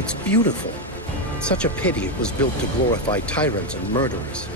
It's beautiful. Such a pity it was built to glorify tyrants and murderers.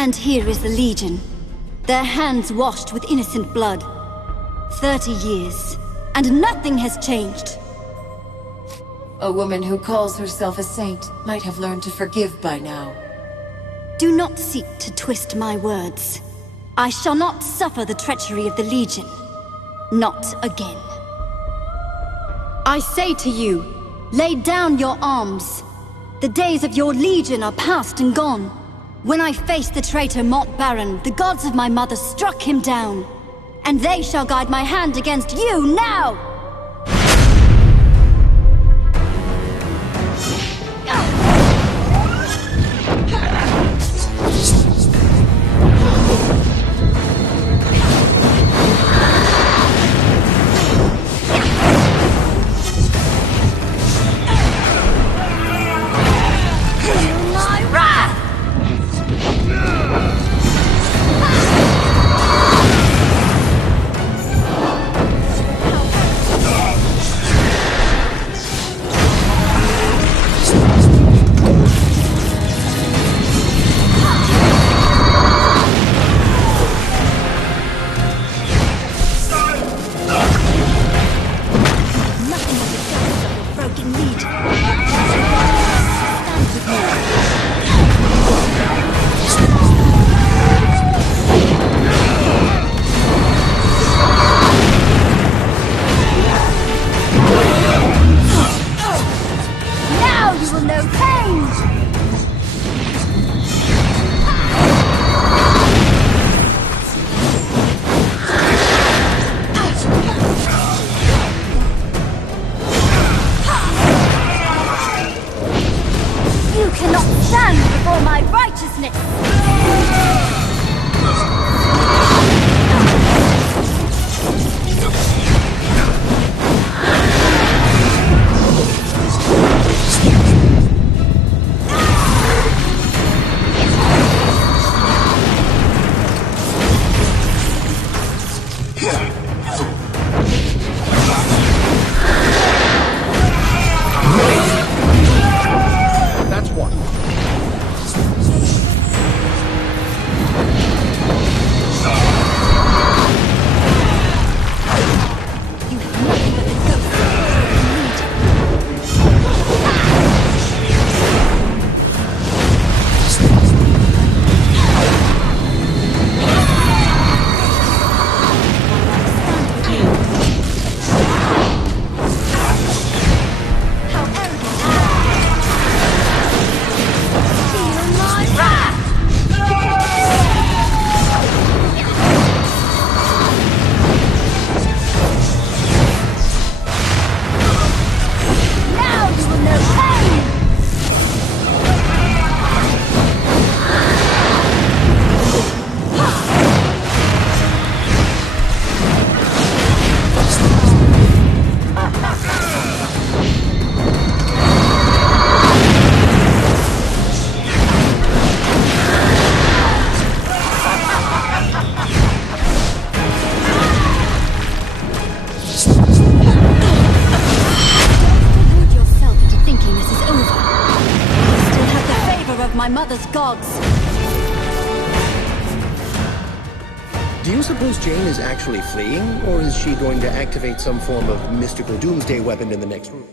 And here is the Legion, their hands washed with innocent blood. 30 years, and nothing has changed. A woman who calls herself a saint might have learned to forgive by now. Do not seek to twist my words. I shall not suffer the treachery of the Legion. Not again. I say to you, lay down your arms. The days of your Legion are past and gone. When I faced the traitor Mott Baron, the gods of my mother struck him down. And they shall guide my hand against you now! My mother's gods. Do you suppose Jane is actually fleeing, or is she going to activate some form of mystical doomsday weapon in the next room?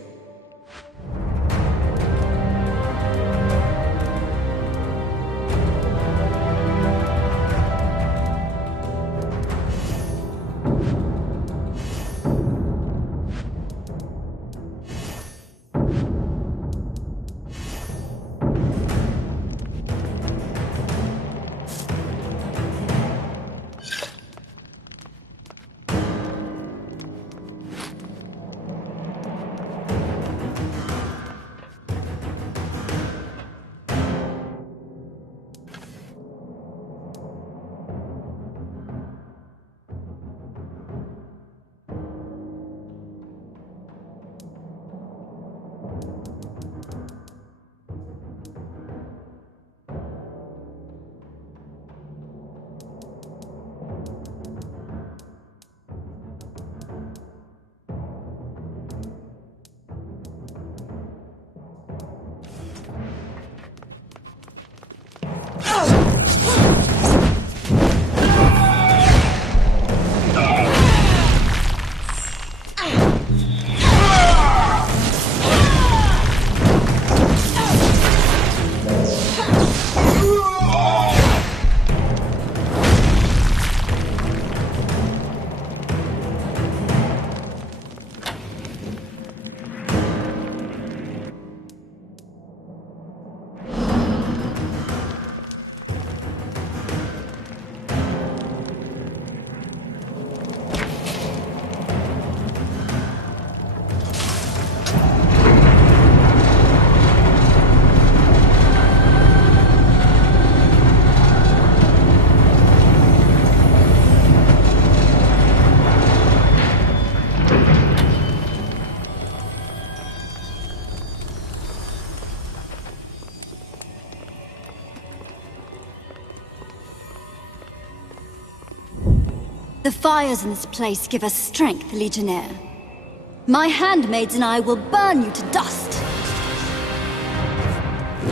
The fires in this place give us strength, Legionnaire. My handmaids and I will burn you to dust! You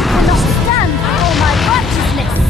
cannot stand before my righteousness!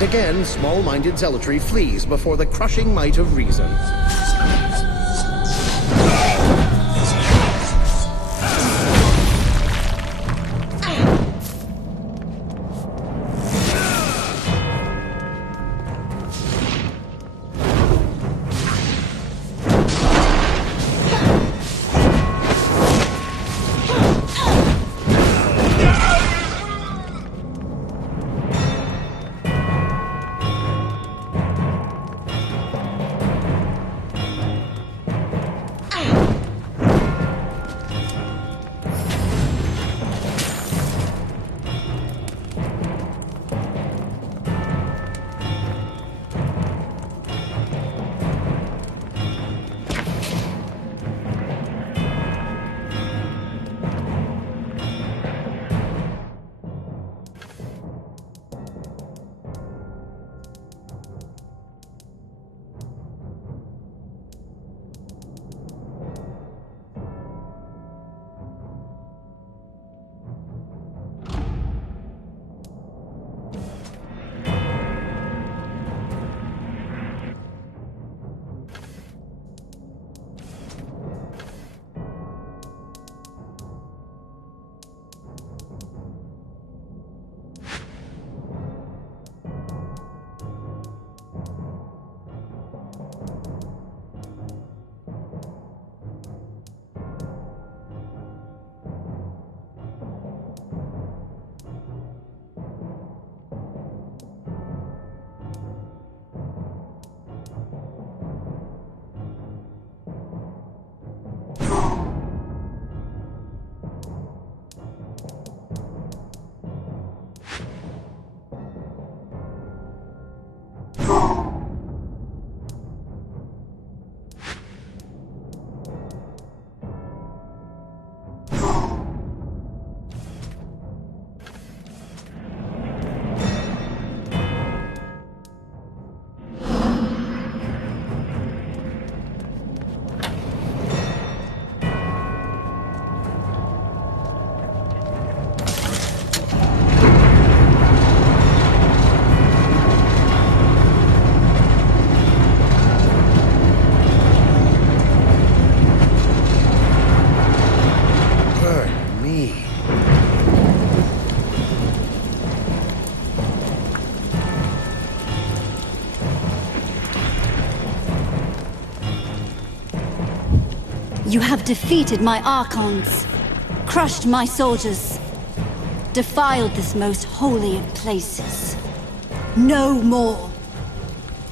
Again, small-minded zealotry flees before the crushing might of reason. You have defeated my Archons, crushed my soldiers, defiled this most holy of places. No more.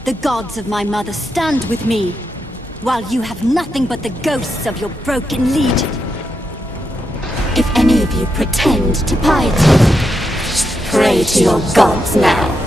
The gods of my mother stand with me, while you have nothing but the ghosts of your broken legion. If any of you pretend to piety, pray to your gods now.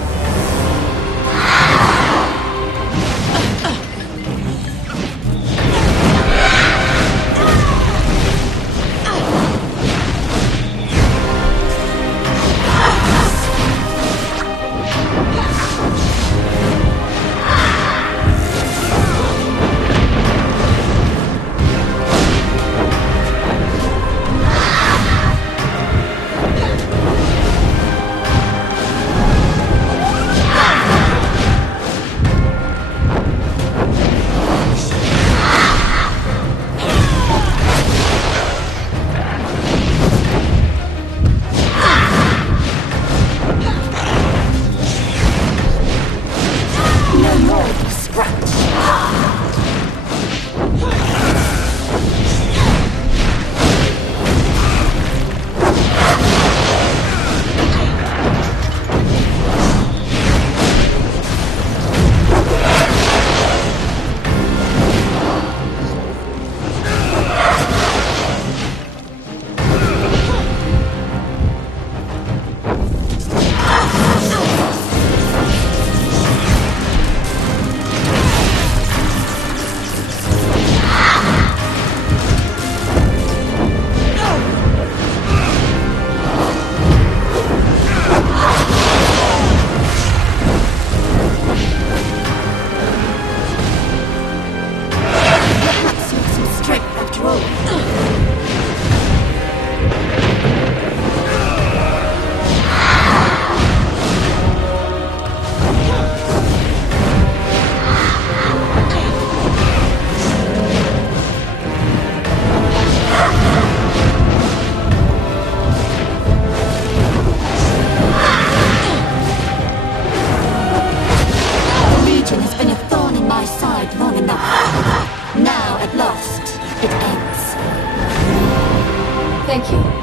Thank you.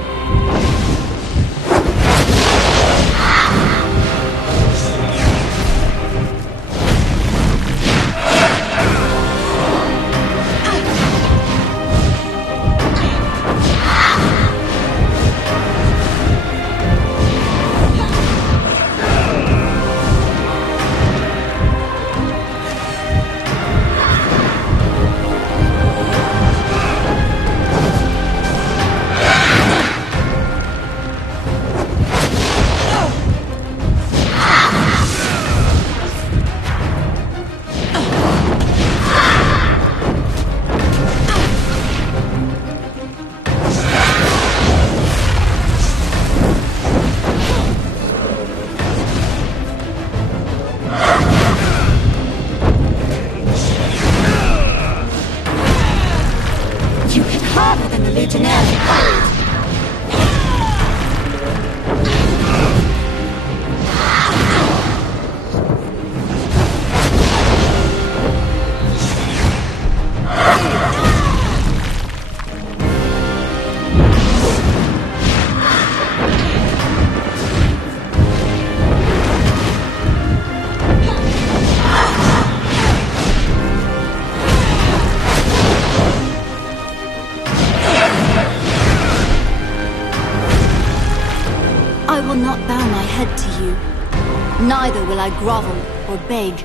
I will not bow my head to you. Neither will I grovel or beg.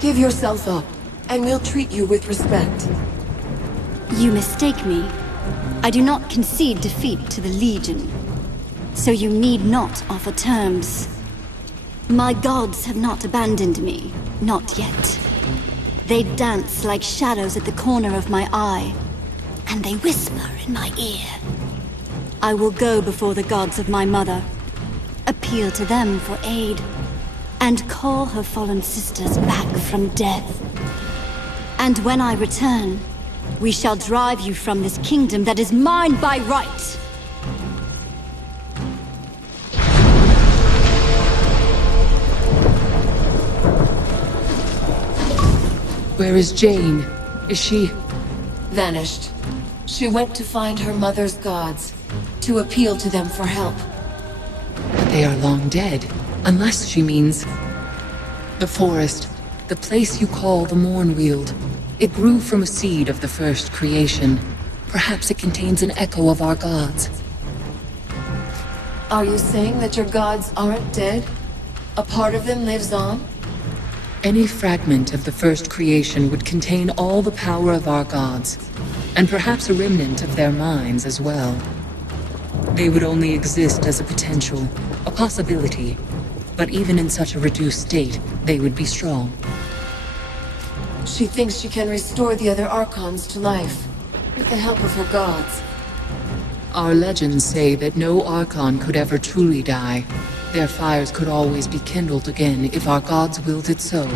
Give yourself up, and we'll treat you with respect. You mistake me. I do not concede defeat to the Legion. So you need not offer terms. My gods have not abandoned me. Not yet. They dance like shadows at the corner of my eye. And they whisper in my ear. I will go before the gods of my mother, appeal to them for aid, and call her fallen sisters back from death. And when I return, we shall drive you from this kingdom that is mine by right. Where is Jane? Is she... Vanished. She went to find her mother's gods, to appeal to them for help. But they are long dead, unless she means... The forest, the place you call the Mournweald. It grew from a seed of the first creation. Perhaps it contains an echo of our gods. Are you saying that your gods aren't dead? A part of them lives on? Any fragment of the first creation would contain all the power of our gods, and perhaps a remnant of their minds as well. They would only exist as a potential, a possibility, but even in such a reduced state, they would be strong. She thinks she can restore the other Archons to life, with the help of her gods. Our legends say that no Archon could ever truly die. Their fires could always be kindled again if our gods willed it so.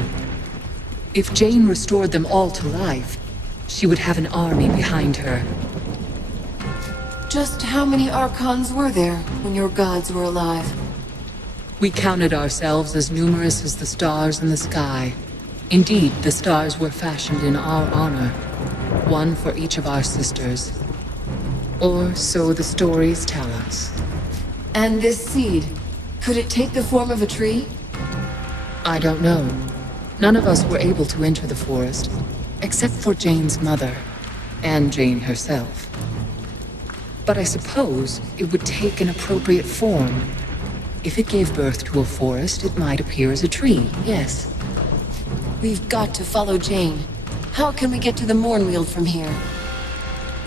If Jane restored them all to life, she would have an army behind her. Just how many Archons were there when your gods were alive? We counted ourselves as numerous as the stars in the sky. Indeed, the stars were fashioned in our honor, one for each of our sisters. Or so the stories tell us. And this seed, could it take the form of a tree? I don't know. None of us were able to enter the forest, except for Jane's mother, and Jane herself. But I suppose it would take an appropriate form. If it gave birth to a forest, it might appear as a tree, yes. We've got to follow Jane. How can we get to the Mournweald from here?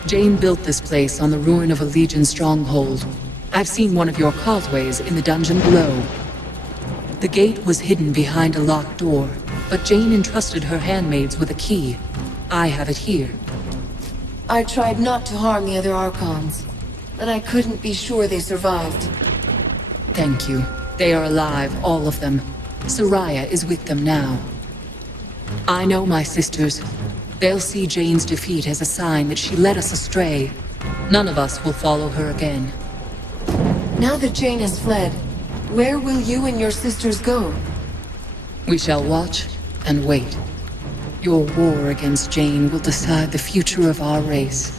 Jane built this place on the ruin of a Legion stronghold. I've seen one of your causeways in the dungeon below. The gate was hidden behind a locked door, but Jane entrusted her handmaids with a key. I have it here. I tried not to harm the other Archons, but I couldn't be sure they survived. Thank you. They are alive, all of them. Soraya is with them now. I know my sisters. They'll see Jane's defeat as a sign that she led us astray. None of us will follow her again. Now that Jane has fled, where will you and your sisters go? We shall watch and wait. Your war against Jane will decide the future of our race.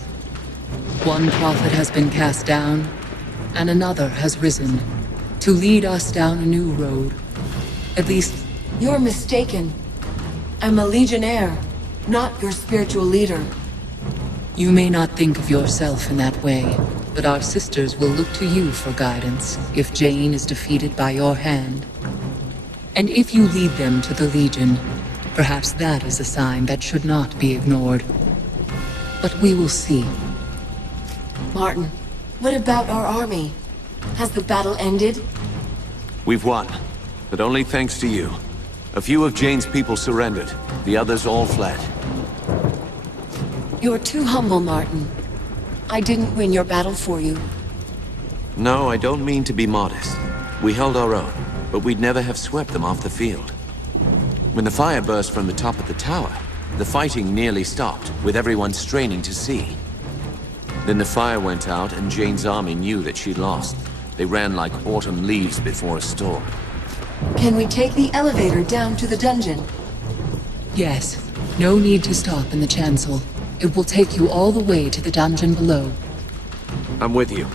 One prophet has been cast down, and another has risen, to lead us down a new road. At least... You're mistaken. I'm a Legionnaire, not your spiritual leader. You may not think of yourself in that way, but our sisters will look to you for guidance if Jane is defeated by your hand. And if you lead them to the Legion, perhaps that is a sign that should not be ignored. But we will see. Martin, what about our army? Has the battle ended? We've won, but only thanks to you. A few of Jane's people surrendered. The others all fled. You're too humble, Martin. I didn't win your battle for you. No, I don't mean to be modest. We held our own, but we'd never have swept them off the field. When the fire burst from the top of the tower, the fighting nearly stopped, with everyone straining to see. Then the fire went out, and Jane's army knew that she'd lost. They ran like autumn leaves before a storm. Can we take the elevator down to the dungeon? Yes. No need to stop in the chancel. It will take you all the way to the dungeon below. I'm with you.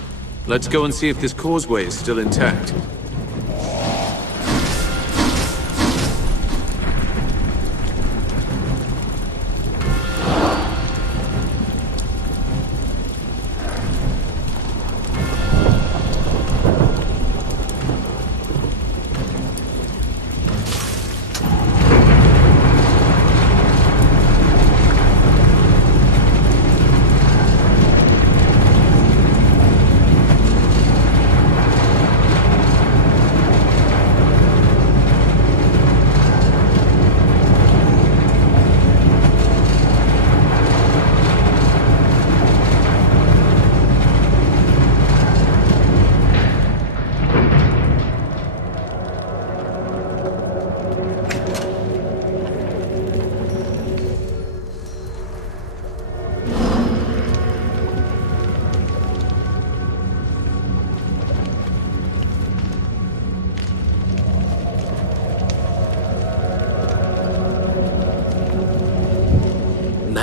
Let's go and see if this causeway is still intact.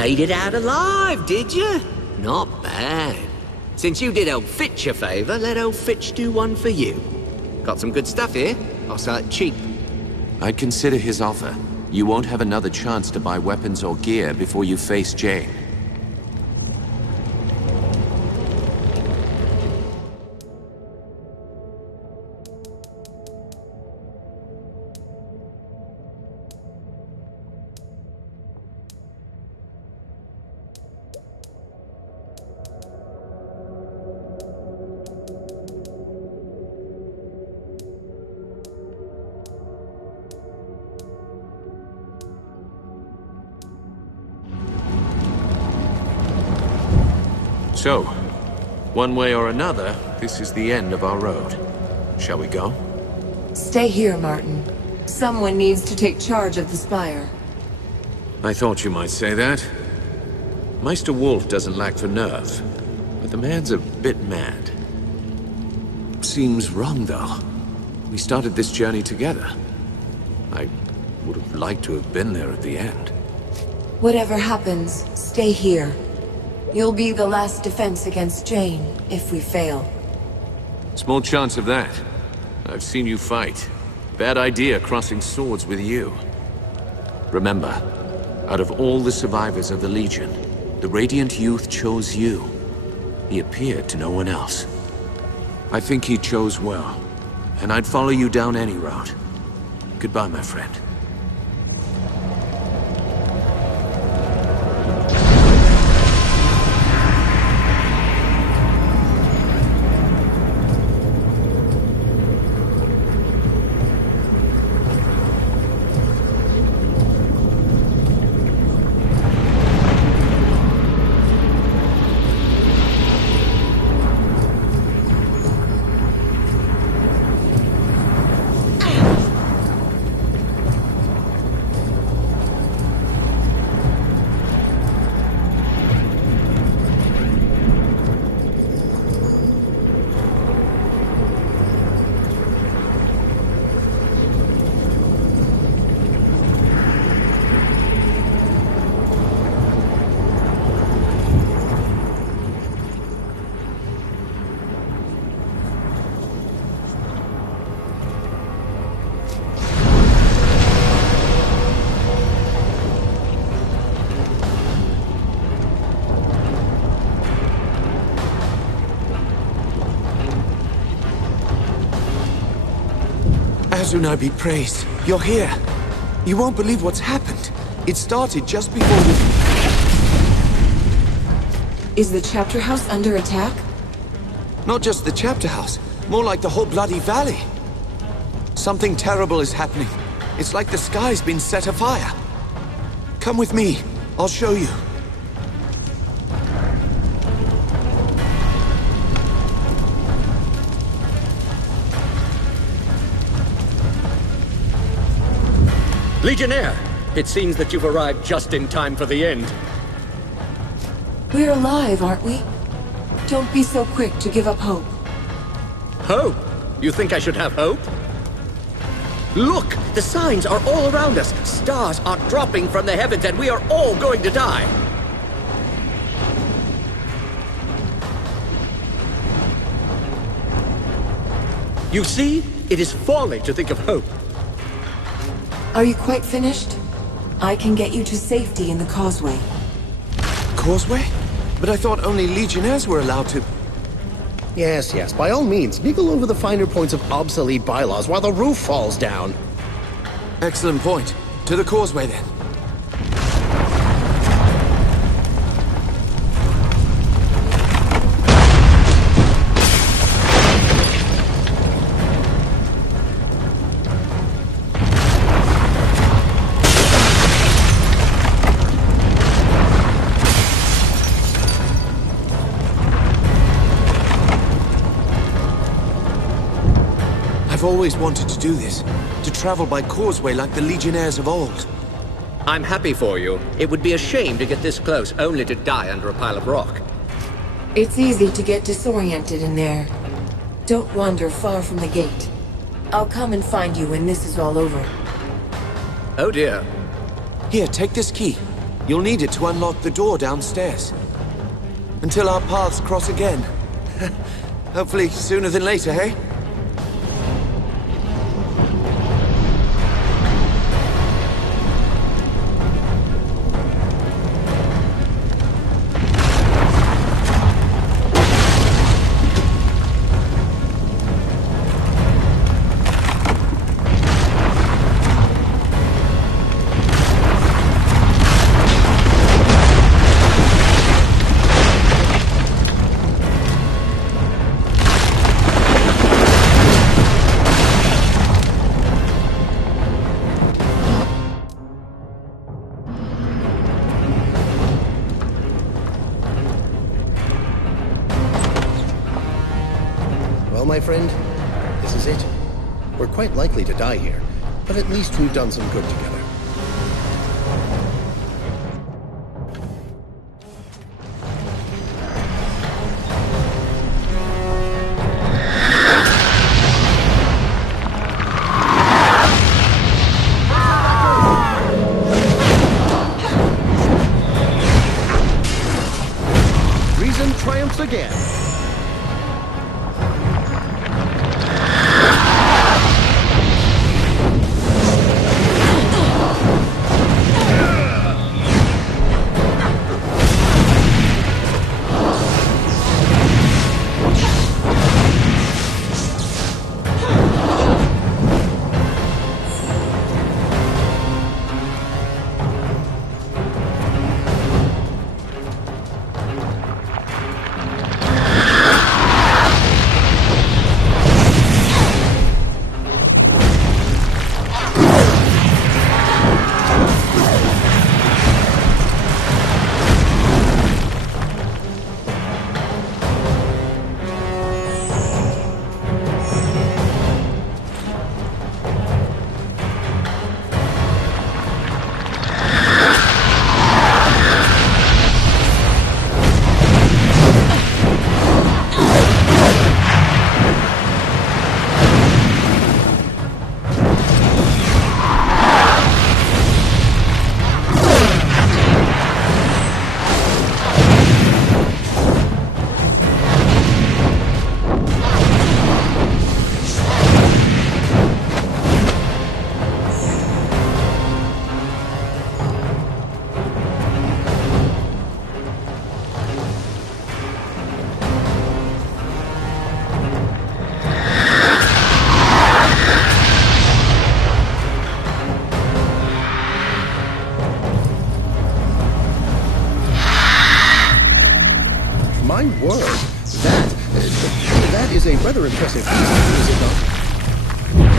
made it out alive, did you? Not bad. Since you did old Fitch a favor, let old Fitch do one for you. Got some good stuff here. I'll sell it cheap. I'd consider his offer. You won't have another chance to buy weapons or gear before you face Jane. So, one way or another, this is the end of our road. Shall we go? Stay here, Martin. Someone needs to take charge of the Spire. I thought you might say that. Meister Wolf doesn't lack for nerve, but the man's a bit mad. Seems wrong, though. We started this journey together. I would have liked to have been there at the end. Whatever happens, stay here. You'll be the last defense against Jane, if we fail. Small chance of that. I've seen you fight. Bad idea crossing swords with you. Remember, out of all the survivors of the Legion, the Radiant Youth chose you. He appeared to no one else. I think he chose well, and I'd follow you down any route. Goodbye, my friend. Azunai be praised. You're here. You won't believe what's happened. It started just before we... Is the chapter house under attack? Not just the chapter house. More like the whole bloody valley. Something terrible is happening. It's like the sky's been set afire. Come with me. I'll show you. Legionnaire! It seems that you've arrived just in time for the end. We're alive, aren't we? Don't be so quick to give up hope. Hope? You think I should have hope? Look! The signs are all around us! Stars are dropping from the heavens and we are all going to die! You see? It is folly to think of hope. Are you quite finished? I can get you to safety in the causeway. Causeway? But I thought only Legionnaires were allowed to... Yes, yes, by all means, niggle over the finer points of obsolete bylaws while the roof falls down. Excellent point. To the causeway, then. I've always wanted to do this. To travel by causeway like the Legionnaires of old. I'm happy for you. It would be a shame to get this close only to die under a pile of rock. It's easy to get disoriented in there. Don't wander far from the gate. I'll come and find you when this is all over. Oh dear. Here, take this key. You'll need it to unlock the door downstairs. Until our paths cross again. Hopefully sooner than later, hey? Well, my friend, this is it. We're quite likely to die here, but at least we've done some good together. Reason triumphs again. My word, that is a rather impressive feat, is it not?